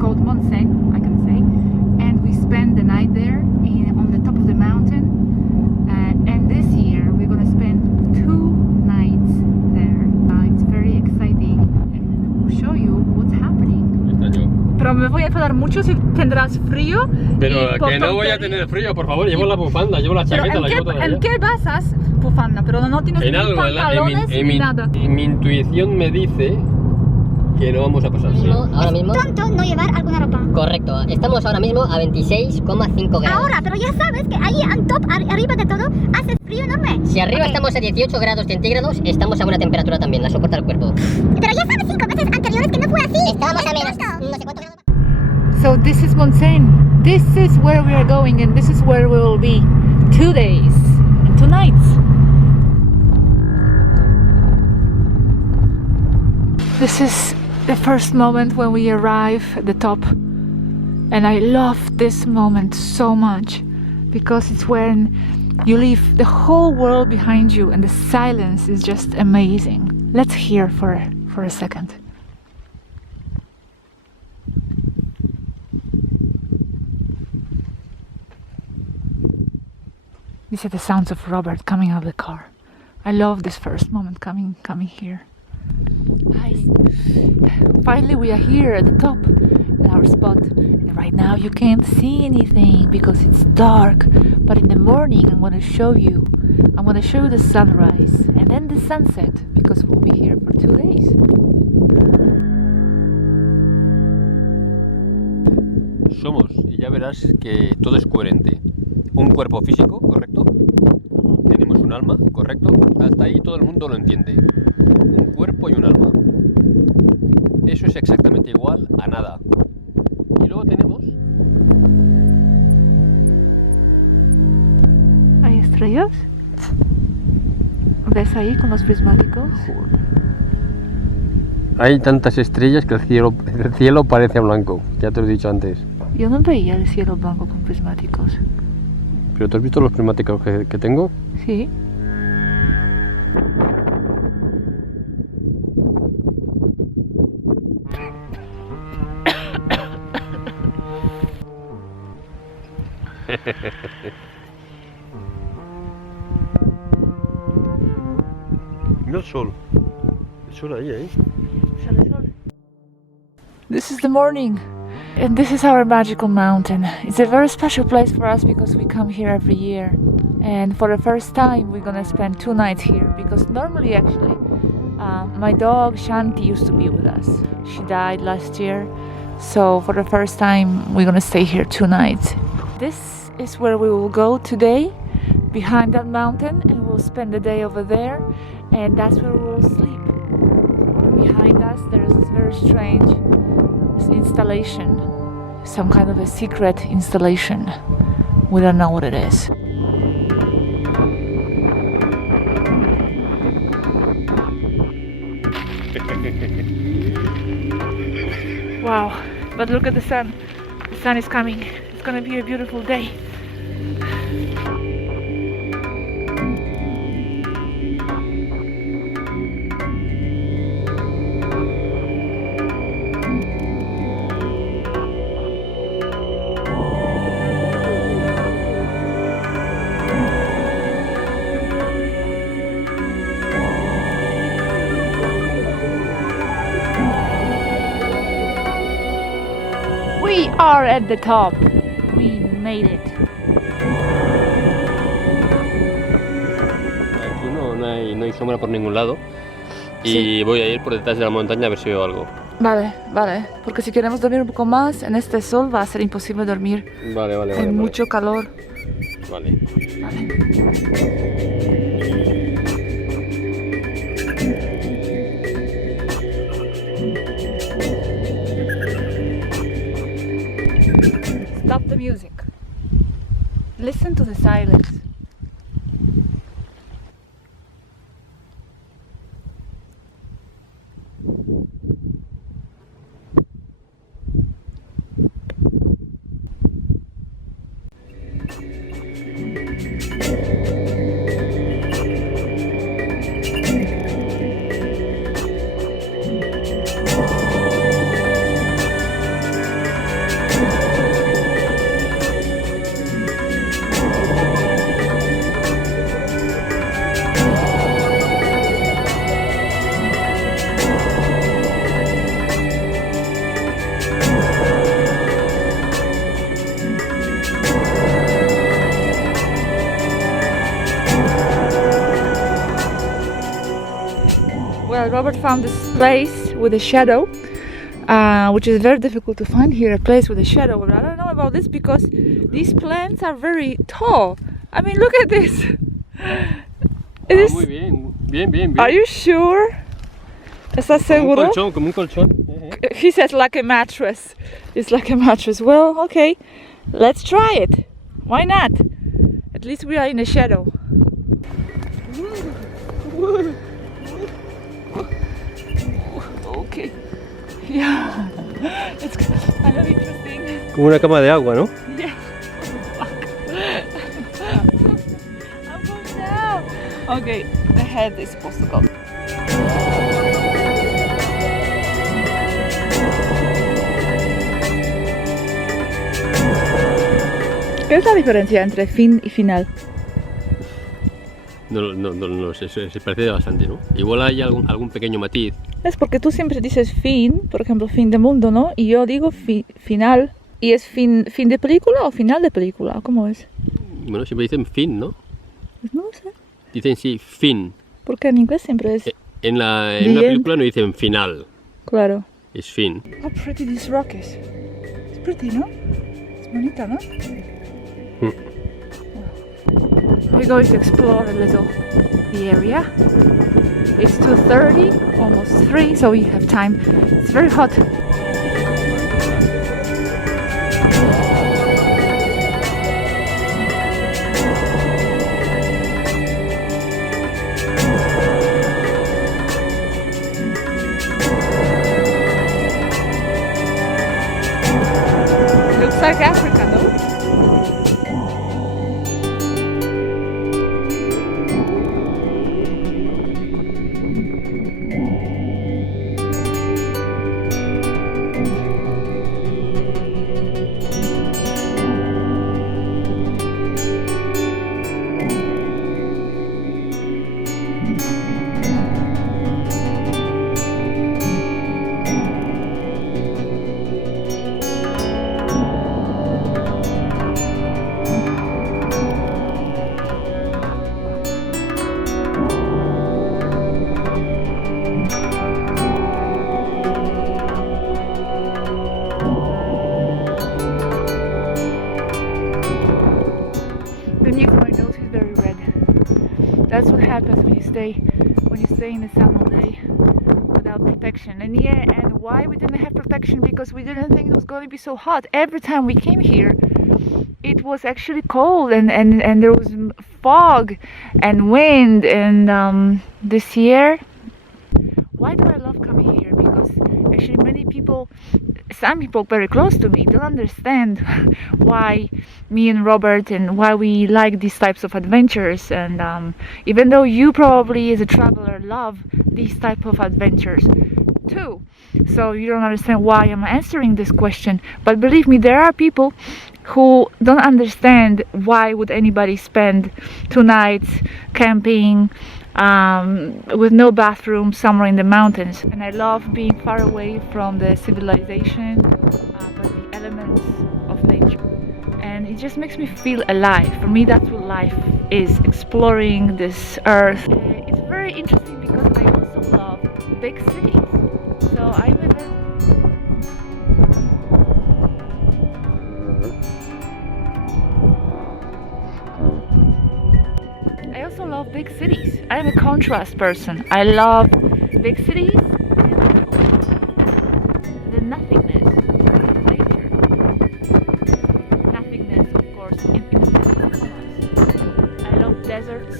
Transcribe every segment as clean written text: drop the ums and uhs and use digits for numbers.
called Montseñy, I can say, and we spend the night there on the top of the mountain. And this year we're gonna spend 2 nights there. It's very exciting, and we'll show you what's happening. Pero me voy a enfadar mucho si tendrás frío. Pero que no voy a tener frío, por favor, llevo la bufanda, llevo la chaqueta, la llevo toda. ¿En qué basas bufanda? Pero no tienes en ni algo, pantalones ni nada. Mi intuición me dice que no vamos a pasar frío. Ahora mismo. Tonto no llevar alguna ropa. Correcto, estamos ahora mismo a 26,5 grados. Ahora, pero ya sabes que ahí en top, arriba de todo, hace frío enorme. Si arriba estamos a 18 grados centígrados, estamos a una temperatura también, la soporta el cuerpo. Pero ya sabes 5 veces anteriores que no fue así. Estábamos a menos no sé cuántos grados. So this is Montseñy. This is where we are going, and this is where we will be 2 days and 2 nights. This is the first moment when we arrive at the top, and I love this moment so much because it's when you leave the whole world behind you and the silence is just amazing. Let's hear for a second. These are the sounds of Robert coming out of the car. I love this first moment coming here. Hi. Finally we are here at the top, at our spot. And right now you can't see anything because it's dark. But in the morning I'm going to show you the sunrise and then the sunset because we'll be here for 2 days. Somos, y ya verás que todo es coherente. Un cuerpo físico, correcto. Tenemos un alma, correcto. Hasta ahí todo el mundo lo entiende. Un cuerpo y un alma. Eso es exactamente igual a nada. Y luego tenemos... ¿Hay estrellas? ¿Ves ahí con los prismáticos? Hay tantas estrellas que el cielo parece blanco. Ya te lo he dicho antes. Yo no veía el cielo blanco con prismáticos. ¿Pero tú has visto los prismáticos que tengo? Sí. Mira el sol. El sol ahí, ¿eh? This is the morning, and this is our magical mountain. It's a very special place for us because we come here every year, and for the first time we're gonna spend 2 nights here because normally actually my dog Shanti used to be with us. She died last year, so for the first time we're gonna stay here 2 nights. This is where we will go today, behind that mountain, and we'll spend the day over there, and that's where we will sleep. And behind us there is this very strange installation, some kind of a secret installation. We don't know what it is. Wow, but look at the sun. The sun is coming. It's gonna be a beautiful day. We are at the top. We made it. Aquí no hay sombra por ningún lado. Y voy a ir por detrás de la montaña a ver si veo algo. Vale, porque si queremos dormir un poco más en este sol va a ser imposible dormir. Vale. Hay mucho calor. Vale. Stop the music. Listen to the silence. Well, Robert found this place with a shadow, which is very difficult to find here, a place with a shadow. But I don't know about this because these plants are very tall. I mean, look at this. It is... Muy bien, bien, bien, bien. Are you sure? ¿Estás seguro? Como un colchón. He says like a mattress. It's like a mattress. Well, okay, let's try it. Why not? At least we are in the shadow. Okay. Yeah. It's kind of interesting. Como una cama de agua, ¿no? Yeah. I'm going down. Okay, the head is supposed to go. ¿Qué es la diferencia entre fin y final? No sé, se parece bastante, ¿no? Igual hay algún pequeño matiz. Es porque tú siempre dices fin, por ejemplo, fin de mundo, ¿no? Y yo digo final. ¿Y es fin de película o final de película? ¿Cómo es? Bueno, siempre dicen fin, ¿no? Pues no lo sé. Dicen sí, fin. Porque en inglés siempre es... En una película no dicen final, Claro. es fin. How pretty this rock is. It's pretty, ¿no? Es bonita, ¿no? We're going to explore a little the area. It's 2:30, almost 3, so we have time. It's very hot. Looks like Africa, no? That's what happens when you stay in the sun all day without protection. And yeah, and why we didn't have protection? Because we didn't think it was going to be so hot. Every time we came here, it was actually cold and there was fog and wind. And this year, why do I love coming here? Because actually many people, some people very close to me, don't understand why me and Robert and why we like these types of adventures. And even though you probably as a traveler love these type of adventures too, so you don't understand why I'm answering this question. But believe me, there are people who don't understand why would anybody spend 2 nights camping with no bathroom somewhere in the mountains. And I love being far away from the civilization, but the elements of nature. And it just makes me feel alive. For me, that's what life is, exploring this earth. It's very interesting because I also love big cities. So I live in... I also love big cities. I'm a contrast person. I love big cities and the nothingness of nature. Nothingness, of course, in I love deserts.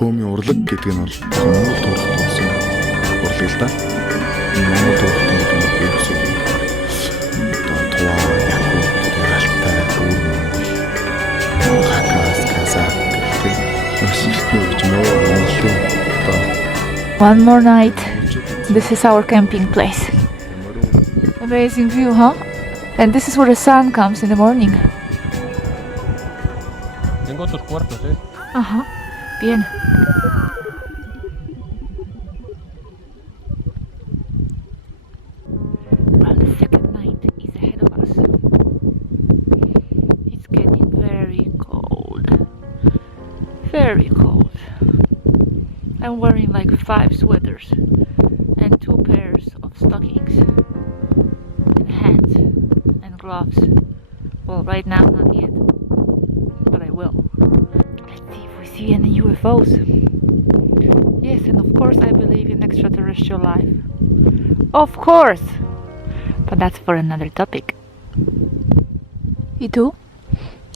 Хөөмийн урлаг гэдэг нь бол Монгол турах тулсан урлаг л да. Монгол турах гэдэг нь ерөөсөө Туваа, Якут, Алтай, Өвөр Монгол, Хакас, Казак гэх мэт Монголын One more night. This is our camping place. The amazing view, huh? And this is where the sun comes in the morning. Tengo tus cuartos, Ajá, bien. Well, the second night is ahead of us. It's getting very cold. Very cold. I'm wearing like 5 sweaters and 2 pairs of stockings and hats and gloves. Well, right now not yet, but I will. Let's see if we see any UFOs. Yes, and of course I believe in extraterrestrial life. Of course! But that's for another topic. ¿Y tú?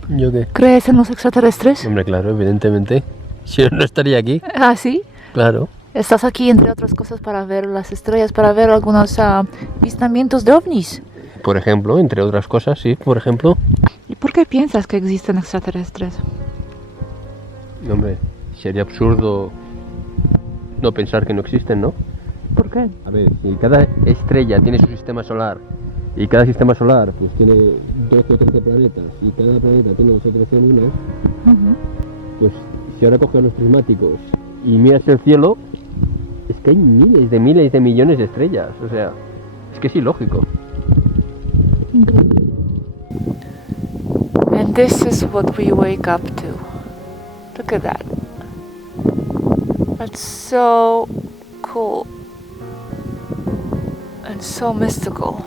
¿Yo qué? ¿Crees en los extraterrestres? Hombre, claro, evidentemente. Si no, no estaría aquí. ¿Ah, sí? Claro. Estás aquí, entre otras cosas, para ver las estrellas, para ver algunos avistamientos de ovnis. Por ejemplo, entre otras cosas, sí, por ejemplo. ¿Y por qué piensas que existen extraterrestres? Hombre, sería absurdo no pensar que no existen, ¿no? ¿Por qué? A ver, si cada estrella tiene su sistema solar y cada sistema solar pues tiene 12 o 13 planetas y cada planeta tiene 12 o 13 lunas, pues si ahora coges los prismáticos y miras el cielo, es que hay miles de millones de estrellas, o sea, es que es ilógico. And this is what we wake up to. Look at that. That's so cool. And so mystical.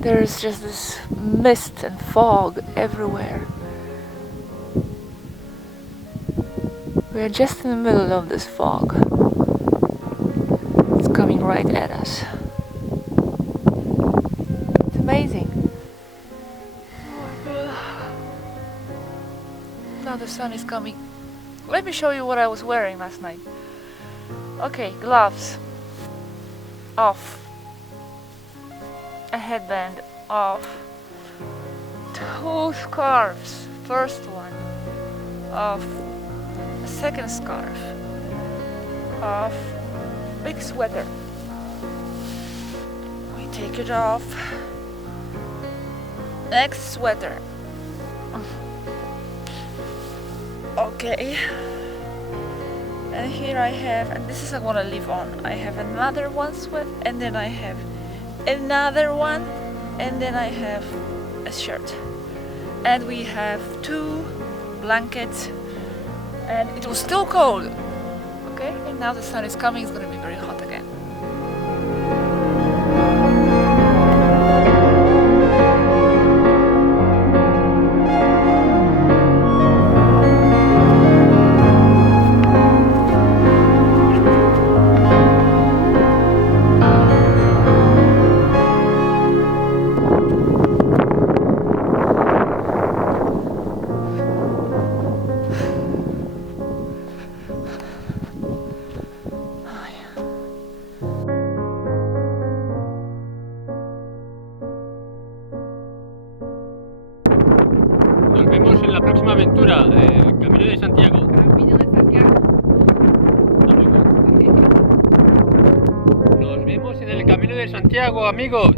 There's just this mist and fog everywhere. We're just in the middle of this fog. It's coming right at us. It's amazing. Now the sun is coming. Let me show you what I was wearing last night. Okay, gloves off. A headband off. 2 scarves. First one off. A second scarf off. Big sweater. We take it off. Next sweater. Okay. And here I have, and this is I want to leave on. I have another one sweat, and then I have another one, and then I have a shirt. And we have 2 blankets, and it was still cold. Okay, and now the sun is coming, it's gonna be very hot again. Nos vemos en la próxima aventura, Camino de Santiago. Camino de Santiago. Hasta luego. Nos vemos en el Camino de Santiago, amigos.